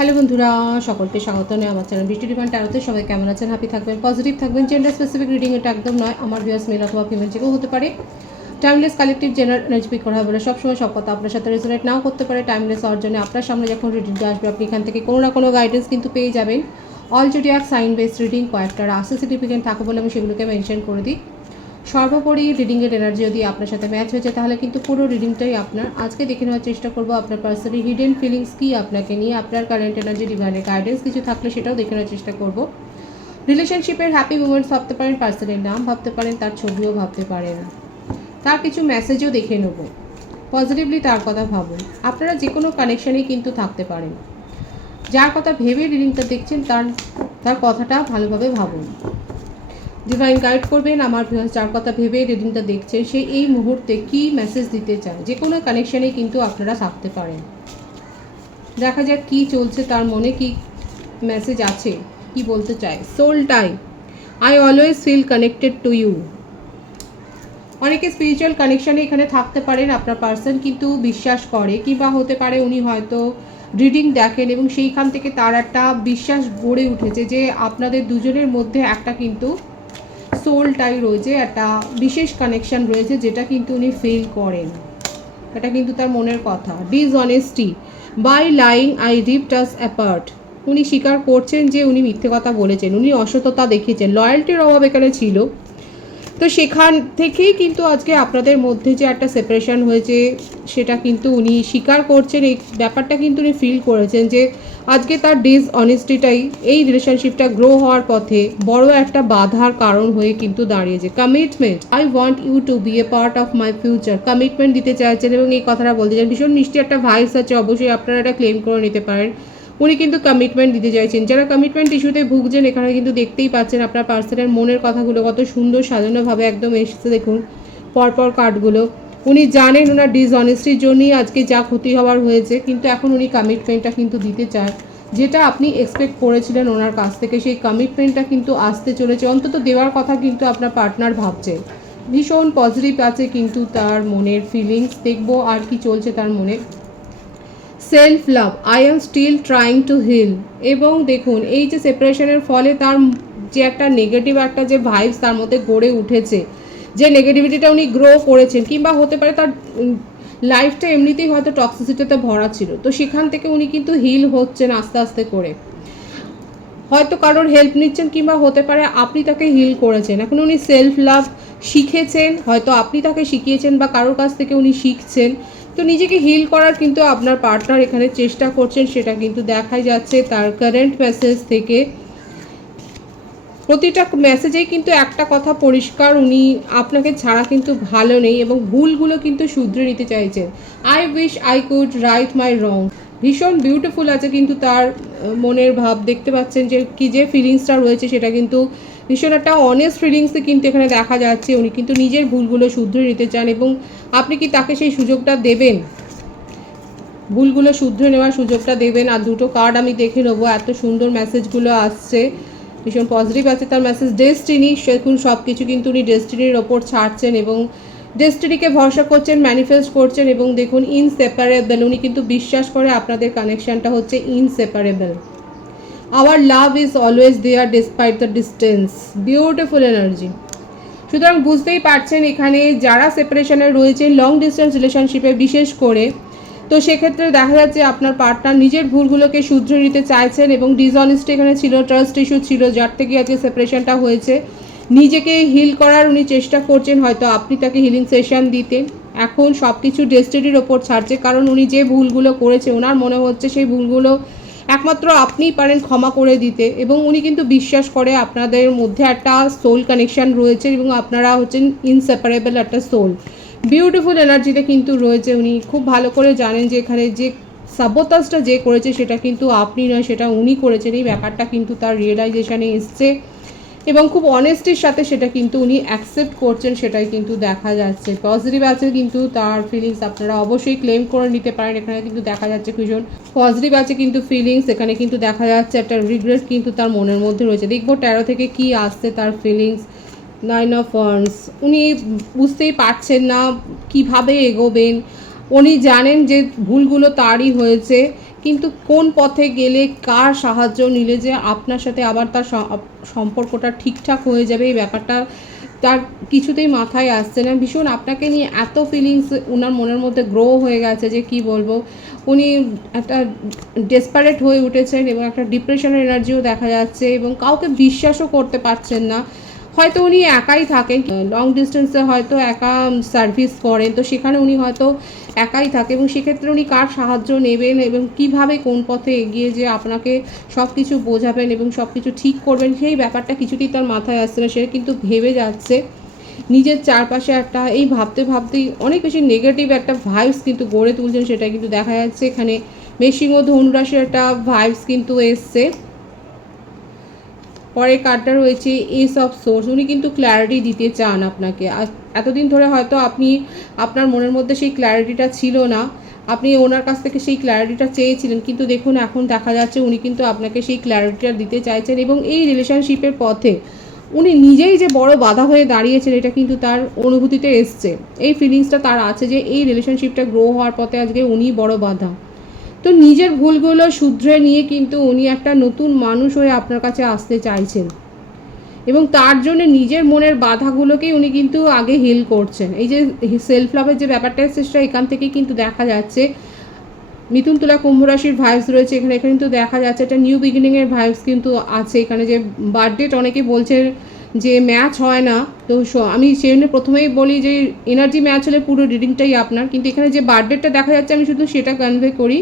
Hello বন্ধুরা, সকলকে স্বাগত নয় আমার চ্যানেল বৃষ্টি ডিভাইন ট্যারোতে। সবাই কেমন আছেন? হ্যাপি থাকবেন, পজিটিভ থাকবেন। জেন্ডার স্পেসিফিক রিডিং এটা একদম নয়, আমার ভিউয়ার্স মেল অথবা ফিমেল যেও হতে পারে। Timeless collective general energy pick করা হবে না। সবসময় সব কথা আপনার সাথে রেজোনেট নাও করতে পারে। টাইমলেস হওয়ার জন্য আপনার সামনে যখন রিডিংটা আসবে আপনি এখান থেকে কোনো না কোনো গাইডেন্স কিন্তু পেয়ে যাবেন। All zodiac sign based reading, কয়েকটা রাশি সিগনিফিকেন্ট থাকে বলে আমি সেগুলোকে মেনশন করে দিই। সর্বোপরি রিডিংয়ের এনার্জি যদি আপনার সাথে ম্যাচ হয়েছে তাহলে কিন্তু পুরো রিডিংটাই আপনার। আজকে দেখে নেওয়ার চেষ্টা করবো আপনার পার্সোনালি হিডেন ফিলিংস কী আপনাকে নিয়ে, আপনার কারেন্ট এনার্জি, ডিভাইনের গাইডেন্স কিছু থাকলে সেটাও দেখে নেওয়ার চেষ্টা করবো। রিলেশনশিপের হ্যাপি মুমেন্টস ভাবতে পারেন, পার্সনের নাম ভাবতে পারেন, তার ছবিও ভাবতে পারেন, তার কিছু মেসেজও দেখে নেব। পজিটিভলি তার কথা ভাবুন। আপনারা যে কোনো কানেকশানেই কিন্তু থাকতে পারেন। যার কথা ভেবে রিডিংটা দেখছেন তার কথাটা ভালোভাবে ভাবুন। ডিভাইন গাইড করবেন আমার ভিউয়ার্স যার কথা ভেবে রিডিংটা দেখছেন সে এই মুহূর্তে কী মেসেজ দিতে চায়। যে কোনো কানেকশানে কিন্তু আপনারা থাকতে পারেন। দেখা যাক কী চলছে, তার মনে কি মেসেজ আছে, কি বলতে চায়। Soul tie, I always feel connected to you. অনেকে স্পিরিচুয়াল কানেকশানে এখানে থাকতে পারেন। আপনার পার্সন কিন্তু বিশ্বাস করে, কিংবা হতে পারে উনি হয়তো রিডিং দেখেন এবং সেইখান থেকে তার একটা বিশ্বাস গড়ে উঠেছে যে আপনাদের দুজনের মধ্যে একটা কিন্তু সোলটাই রয়েছে, একটা বিশেষ কানেকশান রয়েছে যেটা কিন্তু উনি ফিল করেন। এটা কিন্তু তার মনের কথা। Dishonesty, by lying I ripped us apart. উনি স্বীকার করছেন যে উনি মিথ্যে কথা বলেছেন, উনি অসততা দেখিয়েছেন, লয়্যালটির অভাব এখানে ছিল। তো সেখান থেকেই কিন্তু আজকে আপনাদের মধ্যে যে একটা সেপারেশন হয়েছে সেটা কিন্তু উনি স্বীকার করছেন। এই ব্যাপারটা কিন্তু উনি ফিল করেছেন যে আজকে তার ডিসঅনেস্টিটাই এই রিলেশনশিপটা গ্রো হওয়ার পথে বড় একটা বাধার কারণ হয়ে কিন্তু দাঁড়িয়েছে। Commitment, I want you to be a part of my future. Commitment দিতে চাইছেন এবং এই কথাটা বলতে চান। ভীষণ মিষ্টি একটা ভাইবস আছে, অবশ্যই আপনারা এটা ক্লেম করে নিতে পারেন। উনি কিন্তু কমিটমেন্ট দিতে চাইছেন। যারা কমিটমেন্ট ইস্যুতে ভুগছেন এখানে কিন্তু দেখতেই পাচ্ছেন আপনার পার্সনের মনের কথাগুলো কত সুন্দর সাজানোভাবে একদম এসেছে। দেখুন পরপর কার্ডগুলো। উনি জানেন ওনার ডিসঅনেস্টির জন্যই আজকে যা ক্ষতি হওয়ার হয়েছে, কিন্তু এখন উনি কমিটমেন্টটা কিন্তু দিতে চান। যেটা আপনি এক্সপেক্ট করেছিলেন ওনার কাছ থেকে সেই কমিটমেন্টটা কিন্তু আসতে চলেছে, অন্তত দেওয়ার কথা কিন্তু আপনার পার্টনার ভাবছে। ভীষণ পজিটিভ আছে কিন্তু তার মনের ফিলিংস। দেখবো আর কি চলছে তার মনে। Self love, I am still trying to heal. এবং দেখুন এই যে সেপারেশনের ফলে তার যে একটা নেগেটিভ একটা যে ভাইবস তার মধ্যে গড়ে উঠেছে, যে নেগেটিভিটিটা উনি গ্রো করেছেন, কিংবা হতে পারে তার লাইফটা এমনিতেই হয়তো টক্সিসিটিতে ভরা ছিল, তো সেখান থেকে উনি কিন্তু হিল হচ্ছেন আস্তে আস্তে করে। হয়তো কারোর হেল্প নিচ্ছেন, কিংবা হতে পারে আপনি তাকে হিল করেছেন। এখন উনি সেলফ লাভ শিখেছেন, হয়তো আপনি তাকে শিখিয়েছেন বা কারোর কাছ থেকে উনি শিখছেন। তো নিজেকে হিল করার কিন্তু আপনার পার্টনার এখানে চেষ্টা করছেন, সেটা কিন্তু দেখাই যাচ্ছে তার কারেন্ট মেসেজ থেকে। প্রতিটা মেসেজেই কিন্তু একটা কথা পরিষ্কার, উনি আপনাকে ছাড়া কিন্তু ভালো নেই এবং ভুলগুলো কিন্তু শুধরে নিতে চাইছেন। I wish I could right my wrong. ভীষণ বিউটিফুল আছে কিন্তু তার মনের ভাব। দেখতে পাচ্ছেন যে কি যে ফিলিংসটা রয়েছে সেটা কিন্তু ভীষণ একটা অনেস্ট ফিলিংসে কিন্তু এখানে দেখা যাচ্ছে। উনি কিন্তু নিজের ভুলগুলো শুধরে নিতে চান এবং আপনি কি তাকে সেই সুযোগটা দেবেন, ভুলগুলো শুধরে নেওয়ার সুযোগটা দেবেন? আর দুটো কার্ড আমি দেখে নেবো, এত সুন্দর মেসেজগুলো আসছে, ভীষণ পজিটিভ আছে তার মেসেজ। ডেস্টিনি, সেরকম সব কিছু কিন্তু উনি ডেস্টিনির ওপর ছাড়ছেন এবং ডেস্টিনিকে ভরসা করছেন, ম্যানিফেস্ট করছেন। এবং দেখুন ইনসেপারেবল, উনি কিন্তু বিশ্বাস করে আপনাদের কানেকশানটা হচ্ছে inseparable. Our love is always there despite the distance. Beautiful energy. সুতরাং বুঝতেই পারছেন এখানে যারা সেপারেশনে রয়েছেন লং ডিস্টেন্স রিলেশনশিপে বিশেষ করে, তো সেক্ষেত্রে দেখা যাচ্ছে আপনার পার্টনার নিজের ভুলগুলোকে শুধরে নিতে চাইছেন এবং ডিসঅনেস্টি এখানে ছিল, ট্রাস্ট ইস্যু ছিল, যার থেকে আজকে সেপারেশনটা হয়েছে। নিজেকে হিল করার উনি চেষ্টা করছেন, হয়তো আপনি তাকে হিলিং সেশন দিতেন। এখন সব কিছু ডেস্টিনির ওপর ছাড়ছে, কারণ উনি যে ভুলগুলো করেছে ওনার মনে হচ্ছে সেই ভুলগুলো একমাত্র আপনিই পারেন ক্ষমা করে দিতে। এবং উনি কিন্তু বিশ্বাস করে আপনাদের মধ্যে একটা সোল কানেকশান রয়েছে এবং আপনারা হচ্ছেন ইনসেপারেবল একটা সোল। বিউটিফুল এনার্জিতে কিন্তু রয়েছে। উনি খুব ভালো করে জানেন যে এখানে যে সাবোটাজটা যে করেছে সেটা কিন্তু আপনি নয়, সেটা উনি করেছেন। এই ব্যাপারটা কিন্তু তার রিয়েলাইজেশানে এসছে এবং খুব অনেস্টির সাথে সেটা কিন্তু উনি অ্যাকসেপ্ট করছেন, সেটাই কিন্তু দেখা যাচ্ছে। পজিটিভ আছে কিন্তু তার ফিলিংস, আপনারা অবশ্যই ক্লেম করে নিতে পারেন। এখানে কিন্তু দেখা যাচ্ছে ভীষণ পজিটিভ আছে কিন্তু ফিলিংস। এখানে কিন্তু দেখা যাচ্ছে একটা রিগ্রেট কিন্তু তার মনের মধ্যে রয়েছে। দেখবো ট্যারো থেকে কি আসছে তার ফিলিংস। 9 অফ ওয়ান্ডস, উনি বুঝতেই পারছেন না কিভাবে এগোবেন। উনি জানেন যে ভুলগুলো তারই হয়েছে, কিন্তু কোন পথে গেলে, কার সাহায্য নিলে যে আপনার সাথে আবার তার সম্পর্কটা ঠিকঠাক হয়ে যাবে, এই ব্যাপারটা তার কিছুতেই মাথায় আসছে না। ভীষণ আপনাকে নিয়ে এত ফিলিংস ওনার মনের মধ্যে গ্রো হয়ে গেছে যে কি বলবো, উনি একটা ডেসপারেট হয়ে উঠেছেন এবং একটা ডিপ্রেশনের এনার্জিও দেখা যাচ্ছে এবং কাউকে বিশ্বাসও করতে পারছেন না। হয়তো উনি একাই থাকেন, লং ডিস্টেন্সে হয়তো একা সার্ভিস করেন, তো সেখানে উনি হয়তো একাই থাকে এবং সেক্ষেত্রে উনি কার সাহায্য নেবেন এবং কিভাবে কোন পথে এগিয়ে যে আপনাকে সব কিছু বোঝাবেন এবং সব কিছু ঠিক করবেন, সেই ব্যাপারটা কিছুতেই তার মাথায় আসছে না। সে কিন্তু ভেবে যাচ্ছে নিজের চারপাশে একটা, এই ভাবতে ভাবতেই অনেক বেশি নেগেটিভ একটা ভাইবস কিন্তু গড়ে তুলছেন, সেটা কিন্তু দেখা যাচ্ছে এখানে মেষিং ও ধনুরাশির একটা ভাইবস কিন্তু এসছে। পরের কার্ডটা রয়েছে এস অফ সোর্স। উনি কিন্তু ক্ল্যারিটি দিতে চান আপনাকে। এতদিন ধরে হয়তো আপনি, আপনার মনের মধ্যে সেই ক্ল্যারিটিটা ছিল না, আপনি ওনার কাছ থেকে সেই ক্ল্যারিটিটা চেয়েছিলেন, কিন্তু দেখুন এখন দেখা যাচ্ছে উনি কিন্তু আপনাকে সেই ক্ল্যারিটিটা দিতে চাইছেন এবং এই রিলেশনশিপের পথে উনি নিজেই যে বড় বাধা হয়ে দাঁড়িয়েছেন এটা কিন্তু তার অনুভূতিতে এসছে। এই ফিলিংসটা তার আছে যে এই রিলেশনশিপটা গ্রো হওয়ার পথে আজকে উনি বড় বাধা। তো নিজের ভুলগুলো শুধরে নিয়ে কিন্তু উনি একটা নতুন মানুষ হয়ে আপনার কাছে আসতে চাইছেন এবং তার জন্য নিজের মনের বাধাগুলোকেই উনি কিন্তু আগে হিল করছেন। এই যে সেলফ লাভের যে ব্যাপারটা সেটা এখান থেকেই কিন্তু দেখা যাচ্ছে। মিথুন তুলা কুম্ভ রাশির ভাইবস রয়েছে এখানে, এখানে কিন্তু দেখা যাচ্ছে একটা নিউ বিগিনিংয়ের ভাইবস কিন্তু আছে এখানে। যে বার্থডেট অনেকে বলছে যে ম্যাচ হয় না, তো আমি সেই জন্য প্রথমেই বলি যে এনার্জি ম্যাচ হলে পুরো রিডিংটাই আপনার, কিন্তু এখানে যে বার্থডেটটা দেখা যাচ্ছে আমি শুধু সেটা কনভে করি।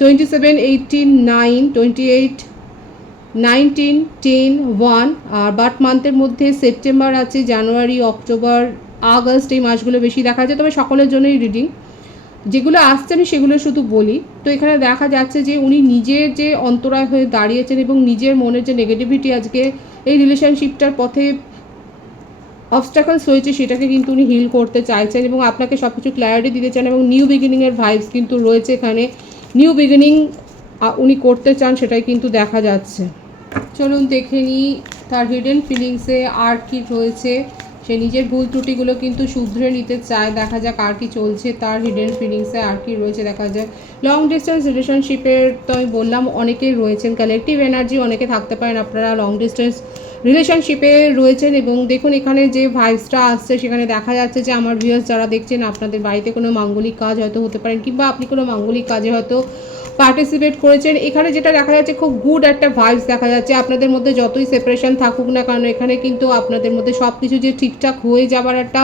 27, 18, 9, 28, 19, 10, 1 আর বার্থ মান্থের মধ্যে সেপ্টেম্বর আছে, জানুয়ারি, অক্টোবর, আগস্ট, এই মাসগুলো বেশি দেখা যায়। তবে সকলের জন্যই রিডিং, যেগুলো আসছে আমি সেগুলো শুধু বলি। তো এখানে দেখা যাচ্ছে যে উনি নিজের যে অন্তরায় হয়ে দাঁড়িয়েছেন এবং নিজের মনের যে নেগেটিভিটি আজকে এই রিলেশনশিপটার পথে অবস্টাকলস হয়েছে সেটাকে কিন্তু উনি হিল করতে চাইছেন এবং আপনাকে সব কিছু ক্ল্যারিটি দিতে চান এবং নিউ বিগিনিংয়ের ভাইবস কিন্তু রয়েছে এখানে। নিউ বিগিনিং উনি করতে চান, সেটাই কিন্তু দেখা যাচ্ছে। চলুন দেখে নিই তার হিডেন ফিলিংসে আর কি রয়েছে। সে নিজের ভুল ত্রুটিগুলো কিন্তু শুধরে নিতে চায়। দেখা যাক আর কি চলছে তার হিডেন ফিলিংসে, আর কি রয়েছে দেখা যায়। লং ডিস্টেন্স রিলেশনশিপের তো আমি বললাম অনেকেই রয়েছেন, কালেকটিভ এনার্জি অনেকে থাকতে পারেন আপনারা লং ডিস্টেন্স রিলেশনশিপে রয়েছেন। এবং দেখুন এখানে যে ভাইবসটা আসছে সেখানে দেখা যাচ্ছে যে আমার ভিউয়ার্স যারা দেখছেন আপনাদের বাড়িতে কোনো মাঙ্গলিক কাজ হয়তো হতে পারেন কিংবা আপনি কোনো মাঙ্গলিক কাজে হয়তো পার্টিসিপেট করেছেন। এখানে যেটা দেখা যাচ্ছে খুব গুড একটা ভাইবস দেখা যাচ্ছে। আপনাদের মধ্যে যতই সেপারেশন থাকুক না কারণ এখানে কিন্তু আপনাদের মধ্যে সব কিছু যে ঠিকঠাক হয়ে যাবার একটা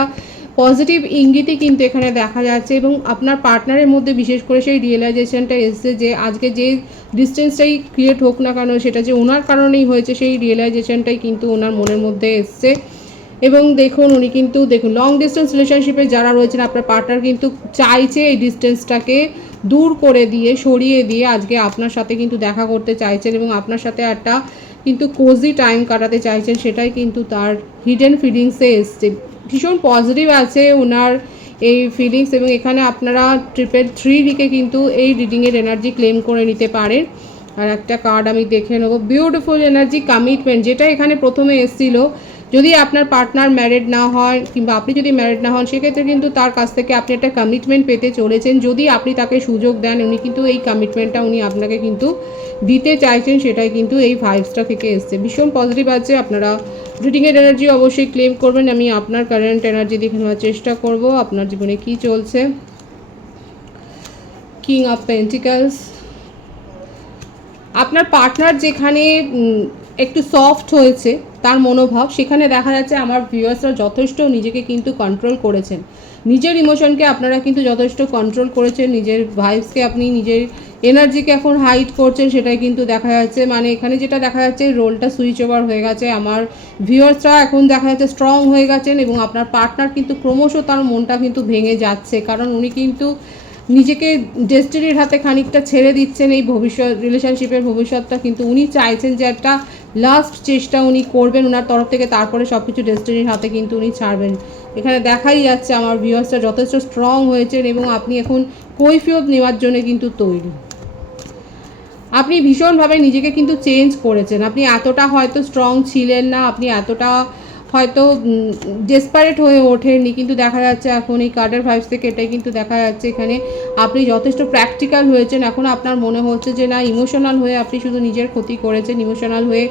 পজিটিভ ইঙ্গিতই কিন্তু এখানে দেখা যাচ্ছে এবং আপনার পার্টনারের মধ্যে বিশেষ করে সেই রিয়েলাইজেশনটা এসছে যে আজকে যে ডিস্টেন্সটাই ক্রিয়েট হোক না কেন সেটা যে ওনার কারণেই হয়েছে, সেই রিয়েলাইজেশনটাই কিন্তু ওনার মনের মধ্যে এসছে। এবং দেখুন উনি কিন্তু দেখুন লং ডিস্টেন্স রিলেশনশিপে যারা রয়েছেন আপনার পার্টনার কিন্তু চাইছে এই ডিস্টেন্সটাকে দূর করে দিয়ে, সরিয়ে দিয়ে আজকে আপনার সাথে কিন্তু দেখা করতে চাইছেন এবং আপনার সাথে একটা কিন্তু কোজি টাইম কাটাতে চাইছেন, সেটাই কিন্তু তার হিডেন ফিলিংসে এসছে। ভীষণ পজিটিভ আছে ওনার এই ফিলিংস এবং এখানে আপনারা 3 দিকে কিন্তু এই রিডিংয়ের এনার্জি ক্লেম করে নিতে পারেন। আর একটা কার্ড আমি দেখে নেবো, বিউটিফুল এনার্জি কমিটমেন্ট, যেটা এখানে প্রথমে এসেছিল। যদি আপনার পার্টনার ম্যারিড না হয় কিংবা আপনি যদি ম্যারিড না হন সেক্ষেত্রে কিন্তু তার কাছ থেকে আপনি একটা কমিটমেন্ট পেতে চলেছেন। যদি আপনি তাকে সুযোগ দেন উনি কিন্তু এই কমিটমেন্টটা উনি আপনাকে কিন্তু দিতে চাইছেন, সেটাই কিন্তু এই ভাইবসটা থেকে এসছে। ভীষণ পজিটিভ আছে। আপনারা রিডিংয়ের এনার্জি অবশ্যই ক্লেম করবেন। আমি আপনার কারেন্ট এনার্জি দেখে নেওয়ার চেষ্টা করব আপনার জীবনে কি চলছে। কিং অফ পেন্টিকলস, আপনার পার্টনার যেখানে একটু সফট হয়েছে তার মনোভাব, সেখানে দেখা যাচ্ছে আমার ভিউয়ার্সরা যথেষ্ট নিজেকে কিন্তু কন্ট্রোল করেছেন। নিজের ইমোশনকে আপনারা কিন্তু যথেষ্ট কন্ট্রোল করেছেন, নিজের ভাইবসকে আপনি নিজের এনার্জিকে এখন হাইড করছেন, সেটাই কিন্তু দেখা যাচ্ছে। মানে এখানে যেটা দেখা যাচ্ছে রোলটা সুইচ ওভার হয়ে গেছে, আমার ভিউয়ার্সরা এখন দেখা যাচ্ছে স্ট্রং হয়ে গেছেন এবং আপনার পার্টনার কিন্তু ক্রমশ তার মনটা কিন্তু ভেঙে যাচ্ছে, কারণ উনি কিন্তু নিজেকে ডেস্টিনির হাতে খানিকটা ছেড়ে দিচ্ছেন। এই ভবিষ্যৎ রিলেশনশিপের ভবিষ্যৎটা কিন্তু উনি চাইছেন যে একটা লাস্ট চেষ্টা উনি করবেন ওনার তরফ থেকে, তারপরে সব কিছু ডেস্টিনির হাতে কিন্তু উনি ছাড়বেন। এখানে দেখাই যাচ্ছে আমার ভিউয়ার্সটা যথেষ্ট স্ট্রং হয়েছেন এবং আপনি এখন কৈফিয়ত নেওয়ার জন্য কিন্তু তৈরি। আপনি ভীষণভাবে নিজেকে কিন্তু চেঞ্জ করেছেন। আপনি এতটা হয়তো স্ট্রং ছিলেন না, আপনি এতটা হয়তো ডেসপারেট হয়ে ওঠেননি, কিন্তু দেখা যাচ্ছে এখন এই কার্ডের ভাইবস থেকে এটাই কিন্তু দেখা যাচ্ছে এখানে আপনি যথেষ্ট প্র্যাকটিক্যাল হয়েছেন। এখন আপনার মনে হচ্ছে যে না, ইমোশনাল হয়ে আপনি শুধু নিজের ক্ষতি করেছেন, ইমোশনাল হয়ে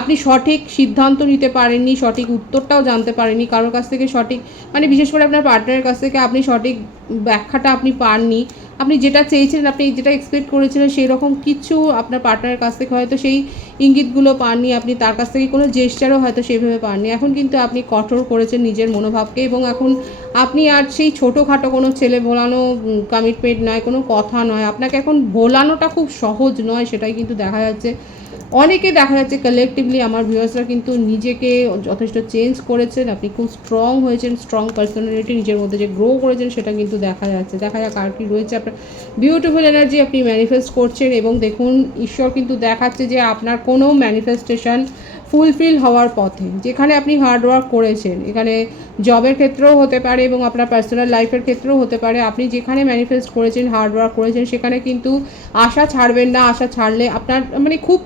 আপনি সঠিক সিদ্ধান্ত নিতে পারেননি, সঠিক উত্তরটাও জানতে পারেননি কারোর কাছ থেকে সঠিক, মানে বিশেষ করে আপনার পার্টনারের কাছ থেকে আপনি সঠিক ব্যাখ্যাটা আপনি পাননি। আপনি যেটা চেয়েছিলেন, আপনি যেটা এক্সপেক্ট করেছিলেন সেই রকম কিছু আপনার পার্টনারের কাছ থেকে হয়তো সেই ইঙ্গিতগুলো পাননি, আপনি তার কাছ থেকে কোনো জেস্চারও হয়তো সেইভাবে পাননি। এখন কিন্তু আপনি কঠোর করেছেন নিজের মনোভাবকে, এবং এখন আপনি আর সেই ছোটোখাটো কোনো ছেলে ভোলানো কমিটমেন্ট নয়, কোনো কথা নয়, আপনাকে এখন ভোলানোটা খুব সহজ নয়, সেটাই কিন্তু দেখা যাচ্ছে। অনেকে দেখা যাচ্ছে কালেকটিভলি আমার ভিউয়ার্সরা কিন্তু নিজেকে যথেষ্ট চেঞ্জ করেছেন, আপনি খুব স্ট্রং হয়েছেন, স্ট্রং পার্সোনালিটি নিজের মধ্যে যে গ্রো করেছেন সেটা কিন্তু দেখা যাচ্ছে। দেখা যাক আর কি রয়েছে আপনার বিউটিফুল এনার্জি আপনি ম্যানিফেস্ট করছেন, এবং দেখুন ঈশ্বর কিন্তু দেখাচ্ছে যে আপনার কোনো ম্যানিফেস্টেশন ফুলফিল হওয়ার পথে। যেখানে আপনি হার্ডওয়ার্ক করেছেন, এখানে জবের ক্ষেত্রেও হতে পারে এবং আপনার পার্সোনাল লাইফের ক্ষেত্রেও হতে পারে, আপনি যেখানে ম্যানিফেস্ট করেছেন, হার্ডওয়ার্ক করেছেন, সেখানে কিন্তু আশা ছাড়বেন না। আশা ছাড়লে আপনার মানে খুব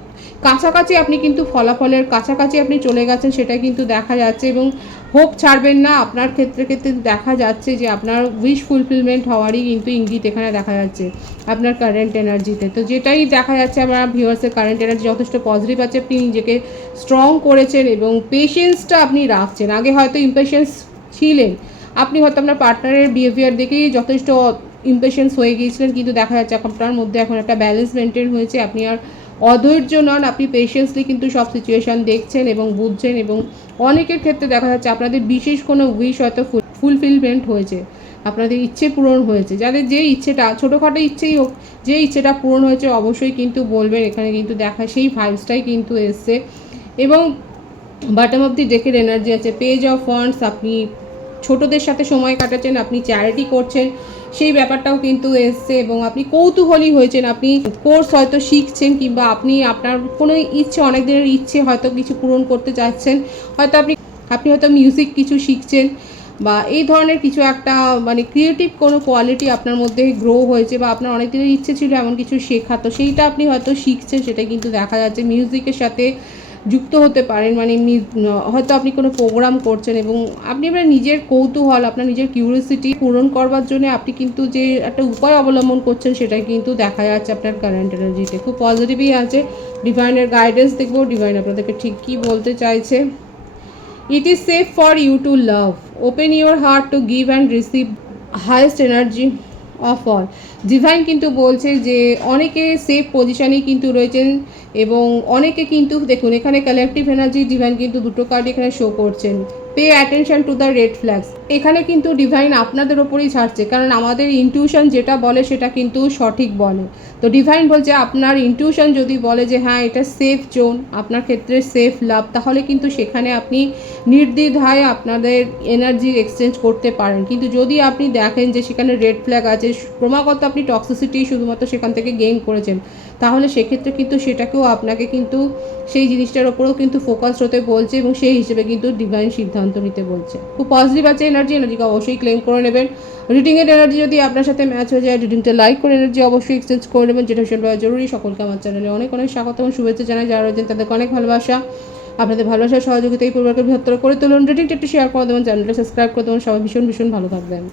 কাছাকাছি, আপনি কিন্তু ফলাফলের কাছাকাছি আপনি চলে গেছেন, সেটা কিন্তু দেখা যাচ্ছে। এবং হোপ ছাড়বেন না, আপনার ক্ষেত্রে দেখা যাচ্ছে যে আপনার উইশ ফুলফিলমেন্ট হওয়ারই কিন্তু ইঙ্গিত এখানে দেখা যাচ্ছে আপনার কারেন্ট এনার্জিতে। তো যেটাই দেখা যাচ্ছে আমার ভিউয়ার্সের কারেন্ট এনার্জি যথেষ্ট পজিটিভ আছে, আপনি নিজেকে স্ট্রং করেছেন এবং পেশেন্সটা আপনি রাখছেন। আগে হয়তো ইম্পেশেন্স ছিলেন, আপনি হয়তো আপনার পার্টনারের বিহেভিয়ার দেখেই যথেষ্ট ইম্পেশেন্স হয়ে গিয়েছিলেন, কিন্তু দেখা যাচ্ছে আপনার মধ্যে এখন একটা ব্যালেন্স মেনটেন হয়েছে, আপনি আর অধৈর্য নন, আপনি পেশেন্সলি কিন্তু সব সিচুয়েশান দেখছেন এবং বুঝছেন। এবং অনেকের ক্ষেত্রে দেখা যাচ্ছে আপনাদের বিশেষ কোনো উইশ হয়তো ফুলফিলমেন্ট হয়েছে, আপনাদের ইচ্ছে পূরণ হয়েছে। যাদের যে ইচ্ছেটা, ছোটোখাটো ইচ্ছেই হোক, যে ইচ্ছেটা পূরণ হয়েছে অবশ্যই কিন্তু বলবেন, এখানে কিন্তু দেখা সেই ভাইবসটাই কিন্তু এসছে। এবং বটম অফ দি ডেকের এনার্জি আছে পেজ অফ ওয়ান্ডস, আপনি ছোটদের সাথে সময় কাটাচ্ছেন, আপনি চ্যারিটি করছেন, সেই ব্যাপারটাও কিন্তু এসছে। এবং আপনি কৌতূহলী হয়েছেন, আপনি কোর্স হয়তো শিখছেন, কিংবা আপনি আপনার কোনো ইচ্ছে, অনেক দিনের ইচ্ছে হয়তো কিছু পূরণ করতে চাচ্ছেন, হয়তো আপনি হয়তো মিউজিক কিছু শিখছেন, বা এই ধরনের কিছু একটা মানে ক্রিয়েটিভ কোনো কোয়ালিটি আপনার মধ্যে গ্রো হয়েছে, বা আপনার অনেক দিনের ইচ্ছে ছিল এমন কিছু শেখা, তো সেইটা আপনি হয়তো শিখছেন, সেটা কিন্তু দেখা যাচ্ছে। মিউজিকের সাথে যুক্ত হতে পারেন, মানে হয়তো আপনি কোনো প্রোগ্রাম করছেন, এবং আপনি আপনার নিজের কৌতূহল, আপনার নিজের কিউরিওসিটি পূরণ করবার জন্য আপনি কিন্তু যে একটা উপায় অবলম্বন করছেন, সেটাই কিন্তু দেখা যাচ্ছে আপনার কারেন্ট এনার্জিতে। খুব পজিটিভই আছে। ডিভাইনের গাইডেন্স দেখবো, ডিভাইন আপনাদেরকে ঠিক কী বলতে চাইছে। It is safe for you to love, open your heart to give and receive highest energy of all. Divine কিন্তু বলছে যে অনেকে সেফ পজিশনেই কিন্তু রয়েছেন, এবং অনেকে কিন্তু দেখুন এখানে কালেকটিভ এনার্জি ডিভাইন কিন্তু দুটো কার্ড এখানে শো করছেন। Pay attention to the red flags, এখানে কিন্তু ডিভাইন আপনাদের ওপরেই ছাড়ছে, কারণ আমাদের ইনটিউশন যেটা বলে সেটা কিন্তু সঠিক বলে। তো ডিভাইন বলছে আপনার ইনটিউশন যদি বলে যে হ্যাঁ এটা সেফ জোন, আপনার ক্ষেত্রে সেফ লাভ, তাহলে কিন্তু সেখানে আপনি নির্দ্বিধায় আপনাদের এনার্জি এক্সচেঞ্জ করতে পারেন। কিন্তু যদি আপনি দেখেন যে সেখানে রেড ফ্ল্যাগ আছে, ক্রমাগত আপনি টক্সিসিটি শুধুমাত্র সেখান থেকে গেইন করেছেন, তাহলে সেক্ষেত্রে কিন্তু সেটাকেও আপনাকে কিন্তু সেই জিনিসটার ওপরেও কিন্তু ফোকাস হতে বলছে, এবং সেই হিসেবে কিন্তু ডিভাইন সিদ্ধান্ত নিতে বলছে। খুব পজিটিভ আছে এনার্জিকে অবশ্যই ক্লেম করে নেবেন। রিডিংয়ের এনার্জি যদি আপনার সাথে ম্যাচ হয়ে যায়, রিডিংটা লাইক করে এনার্জি অবশ্যই এক্সচেঞ্জ করে নেবেন, যেটা ভীষণভাবে জরুরি। সকলকে আমার চ্যানেলে অনেক অনেক স্বাগত এবং শুভেচ্ছা জানাই। যারা রয়েছেন তাদেরকে অনেক ভালোবাসা। আপনাদের ভালোবাসার সহযোগিতা এই পরিবারকে বৃহত্তর করে তুলুন। রিডিংটা একটু শেয়ার করে দেবেন, চ্যানেলটা সাবস্ক্রাইব করে দেবেন। সবাই ভীষণ ভীষণ ভালো থাকবেন।